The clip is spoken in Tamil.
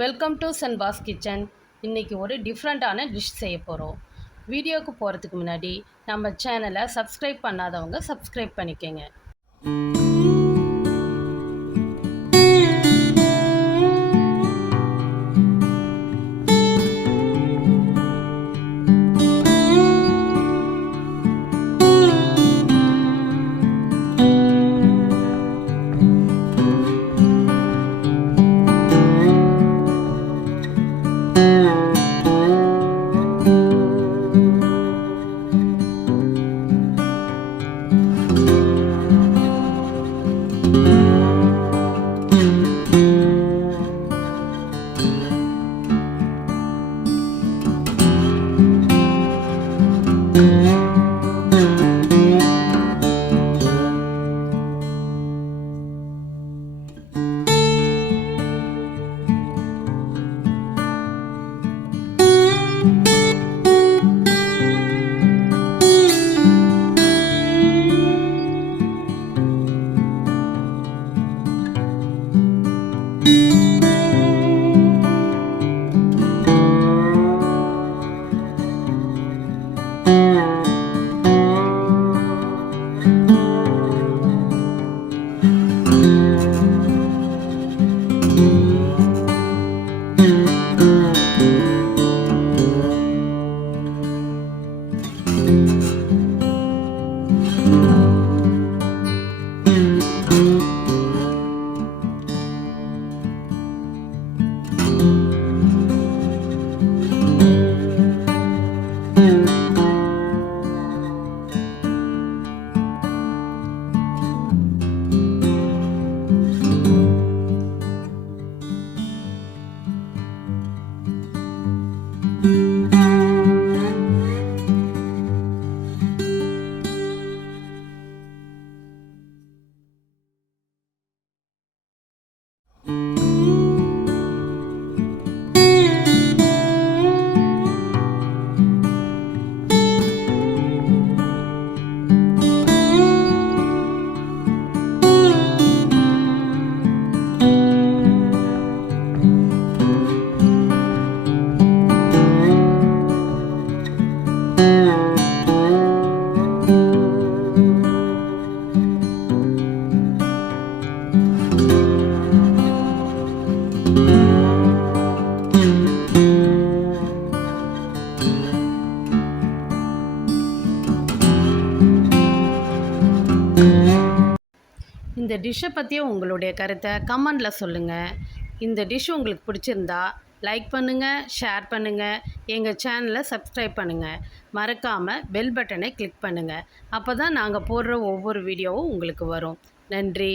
Welcome to சென்பாஸ் kitchen. இன்றைக்கி ஒரு டிஃப்ரெண்ட்டான டிஷ் செய்ய போகிறோம். வீடியோவுக்கு போகிறதுக்கு முன்னாடி நம்ம சேனலை சப்ஸ்கிரைப் பண்ணாதவங்க சப்ஸ்கிரைப் பண்ணிக்கோங்க. இந்த டிஷ்ஷை பற்றிய உங்களுடைய கருத்தை கமெண்டில் சொல்லுங்கள். இந்த டிஷ் உங்களுக்கு பிடிச்சிருந்தா லைக் பண்ணுங்கள், ஷேர் பண்ணுங்கள், எங்கள் சேனலை சப்ஸ்கிரைப் பண்ணுங்கள். மறக்காமல் பெல் பட்டனை கிளிக் பண்ணுங்கள். அப்போ தான் நாங்கள் போடுற ஒவ்வொரு வீடியோவும் உங்களுக்கு வரும். நன்றி.